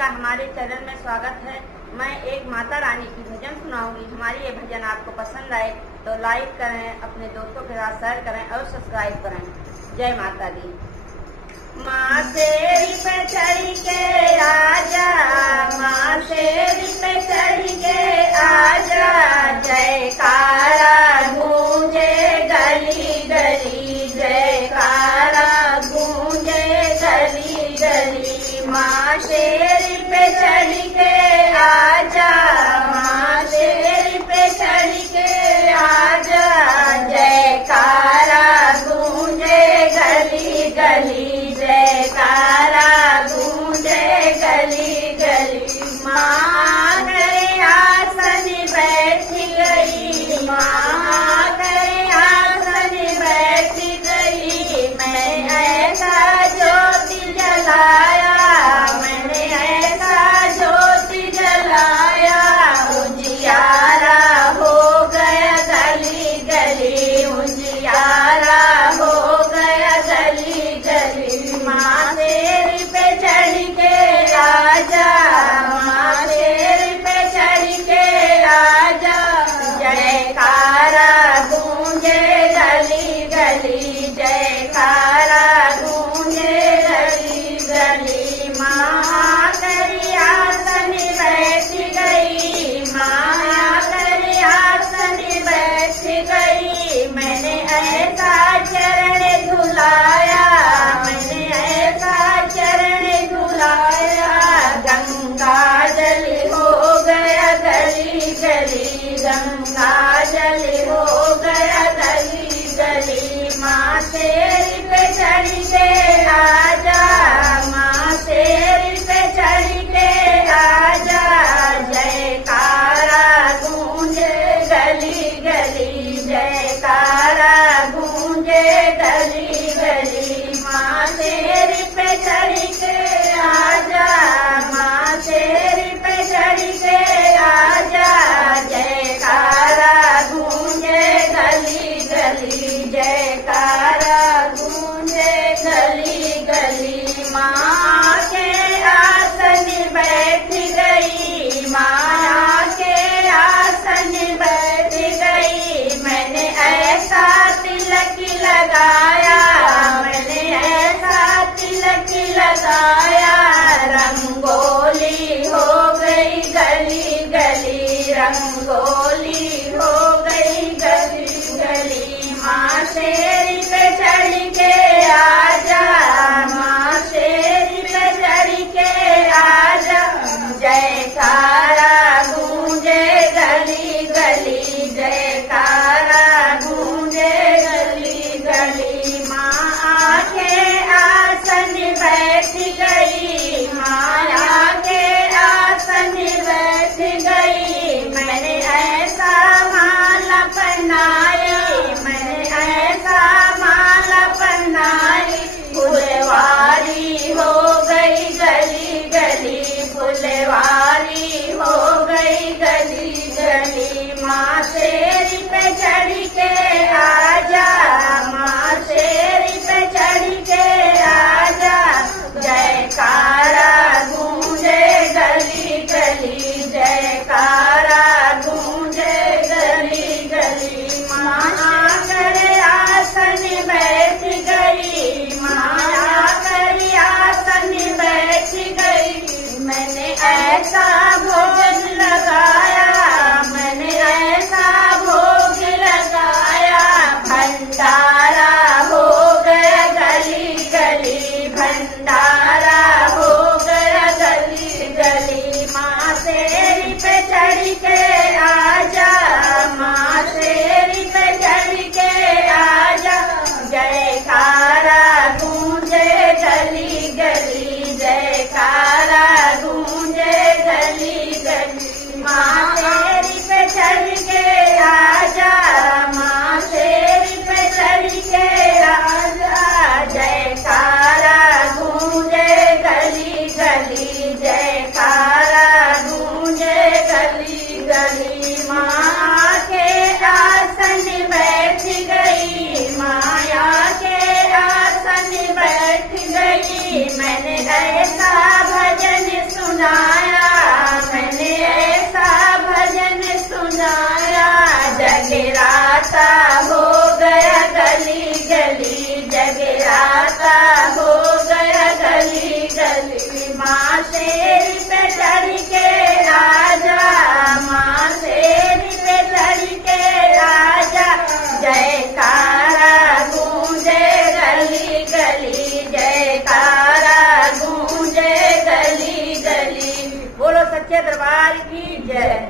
का हमारे चैनल में स्वागत है। मैं एक माता रानी की भजन सुनाऊंगी। हमारी ये भजन आपको पसंद आए तो लाइक करें, अपने दोस्तों के साथ शेयर करें और सब्सक्राइब करें। जय माता दी। माँ तेरी पे चढ़ के आजा, माँ तेरी पे चढ़ के आजा, जयकारा गूंजे गली गली, जयकारा गूंजे गली गली। माँ तेरी पे चढ़ के आजा, माँ तेरी पे चढ़ के आजा, जयकारा गूंजे गली गली, जयकारा गूंजे गली गली। माँ करे आसन बैठ गई, माँ करे आसन बैठ गई। मैं ऐसा ज्योति जलाया, मैंने ऐसा ज्योति जलाया, उजियारा हो गया गली गली, उजियारा हो गया गली गली। माँ तेरी पे चढ़ के आजा, माँ तेरी पे चढ़ के आजा, जयकारा गूंजे गली गली, जयकारा गूंजे गली गली। माँ तेरी आसन बैठ गई, माँ तेरी आसन बैठ गई। मैंने ऐसा चरण धुलाया, मैंने ऐसा चरण धुलाया, गंगा जल हो गया गली गली, गंगा जल हो गया गली गली। माँ तेरी पे चढ़ के आजा, माँ तेरी पे चढ़ के आजा, जयकारा गूंजे गली गली, जयकारा गूंजे गली गली। माँ तेरी पे चढ़ के आजा, माँ तेरी पे चढ़ के आजा, जयकारा गूंजे गली गली, जयकारा गूंजे गली गली। माँ के आसन बैठ गई, माँ के आसन बैठ गई। मैंने ऐसा तिलक लगाया, मैंने ऐसा तिलक लगाया, रंगोली हो गई गली गली, रंगोली हो गई गली गली। माँ तेरी पे चढ़ के आजा, माँ तेरी पे चढ़ के आजा, जयकारा गूंजे गली गली, जयकारा गूंजे गली गली। माँ आके आसन बैठ गई, माँ आके आसन बैठ गई। मैंने ऐसा माला पहनाई, मैंने ऐसा माला पहनाई, फुलवारी हो गई गली गली, फुलवारी हो गई गली गली। माँ तेरी पे चढ़ के आजा, माँ तेरी पे चढ़ के आजा, जयकारा गूंजे गली गली, जयकारा गूंजे गली गली। माँ करे आसन बैठ गई, माँ करे आसन बैठ गई। मैंने ऐसा भोग लगाया, मैंने ऐसा भोग लगाया, भंडारा हो गया गली गली, भंडारा हो गया गली गली। माँ तेरी पे चढ़ के आजा, माँ तेरी पे चढ़ के आजा, जयकारा गूंजे गली गली, जयकारा गूंजे गली गली। माँ तेरी पे चढ़ के आजा, माँ तेरी पे चढ़ के आजा, जयकारा गूंजे गली गली, जयकारा गूंजे गली गली। माँ के आसन बैठ गई, माया के आसन बैठ गई। मैंने ऐसा भजन सुना सुनाया, मैंने ऐसा भजन सुनाया। जगराता हो गया गली गली, जगराता हो गया गली गली। माँ शेर पे चढ़ के आजा, माँ शेर पे चढ़ के आजा। जयकारा गूंजे गली गली, जयकारा गूंजे गली गली। बोलो सच्चे दरबार की जय।